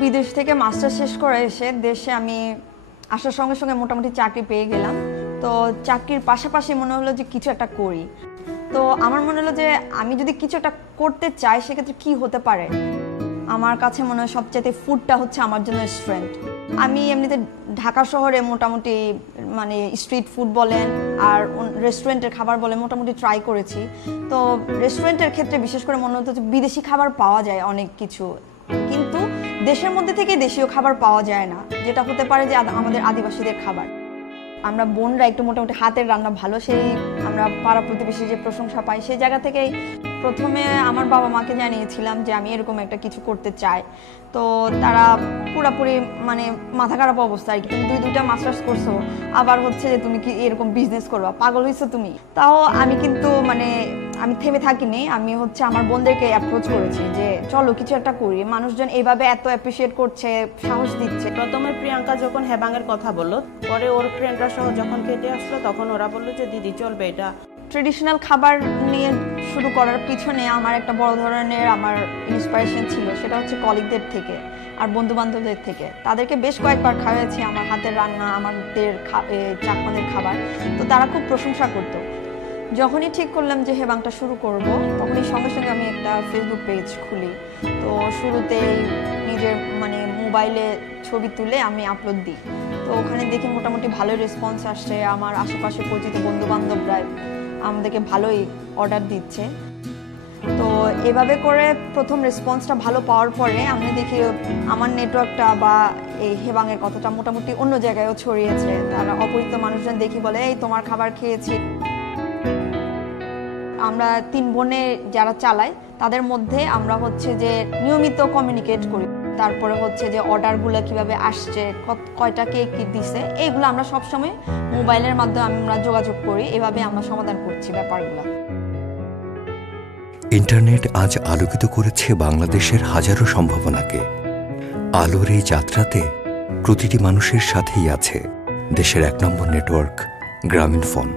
বিদেশ থেকে মাস্টার শেষ করে এসে দেশে আমি আসার সঙ্গে সঙ্গে মোটামুটি চাকরি পেয়ে গেলাম। তো চাকরির পাশাপাশি মনে হলো যে কিছু একটা করি। তো আমার মনে হলো যে আমি যদি কিছু একটা করতে চাই সেক্ষেত্রে কি হতে পারে। আমার কাছে মনে হয় সবচেয়ে ফুডটা হচ্ছে আমার জন্য স্ট্রেংথ। আমি এমনিতে ঢাকা শহরে মোটামুটি মানে স্ট্রিট ফুড বলেন আর রেস্টুরেন্টের খাবার বলেন মোটামুটি ট্রাই করেছি। তো রেস্টুরেন্টের ক্ষেত্রে বিশেষ করে মনে হতো যে বিদেশি খাবার পাওয়া যায় অনেক কিছু, কিন্তু দেশের মধ্যে থেকে দেশীয় খাবার পাওয়া যায় না, যেটা হতে পারে যে আমাদের আদিবাসীদের খাবার। আমরা বোনরা একটু মোটামুটি হাতের রান্না ভালো, সেই আমরা পাড়া প্রতিবেশী যে প্রশংসা পাই সেই জায়গা থেকেই প্রথমে আমার বাবা মাকে জানিয়েছিলাম যে আমি এরকম একটা কিছু করতে চাই। তো তারা পুরোপুরি মানে মাথা খারাপ অবস্থা আর কি, তুমি দুইটা মাস্টার্স করছো আবার হচ্ছে যে তুমি কি এরকম বিজনেস করবা, পাগল হয়েছো তুমি। তাও আমি কিন্তু মানে আমি থেমে থাকিনি, আমি হচ্ছে আমার বোনদেরকে অ্যাপ্রোচ করেছি যে চলো কিছু একটা করি। মানুষজন এইভাবে এত অ্যাপ্রিসিয়েট করছে, সাহস দিচ্ছে। প্রথমে প্রিয়াঙ্কা যখন হেবাঙের কথা বললো, পরে ওর ফ্রেন্ডরা সহ যখন কেটে আসলো তখন ওরা বললো যে দিদি চলবে এটা। ট্রেডিশনাল খাবার নিয়ে শুরু করার পিছনে আমার একটা বড় ধরনের আমার ইন্সপিরেশন ছিল, সেটা হচ্ছে কলিগদের থেকে আর বন্ধু বান্ধবদের থেকে। তাদেরকে বেশ কয়েকবার খাওয়াইছি আমার হাতের রান্না, আমাদের চাকমাদের খাবার, তো তারা খুব প্রশংসা করতো। যখনই ঠিক করলাম যে হেবাংটা শুরু করব, তখনই সঙ্গে সঙ্গে আমি একটা ফেসবুক পেজ খুলি। তো শুরুতেই নিজের মানে মোবাইলে ছবি তুলে আমি আপলোড দিই। তো ওখানে দেখি মোটামুটি ভালোই রেসপন্স আসছে, আমার আশেপাশে পরিচিত বন্ধু বান্ধবরা আমাদেরকে ভালোই অর্ডার দিচ্ছে। তো এভাবে করে প্রথম রেসপন্সটা ভালো পাওয়ার পরে আমি দেখি আমার নেটওয়ার্কটা বা এই হেবাঙের কথাটা মোটামুটি অন্য জায়গায়ও ছড়িয়েছে। তারা অপরিচিত মানুষজন দেখি বলে এই তোমার খাবার খেয়েছি। আমরা 3 বোনে যারা চালাই তাদের মধ্যে আমরা হচ্ছে যে নিয়মিত কমিউনিকেট করি। তারপরে হচ্ছে যে অর্ডারগুলো কিভাবে আসছে, কয়টা কে কি দিছে, এইগুলো আমরা সবসময় মোবাইলের মাধ্যমে আমরা যোগাযোগ করি। এভাবে আমরা সমাধান করছি ব্যাপারগুলো। ইন্টারনেট আজ আলোকিত করেছে বাংলাদেশের হাজারো সম্ভাবনাকে। আলোর এই যাত্রাতে প্রতিটি মানুষের সাথেই আছে দেশের 1 নম্বর নেটওয়ার্ক গ্রামীণফোন।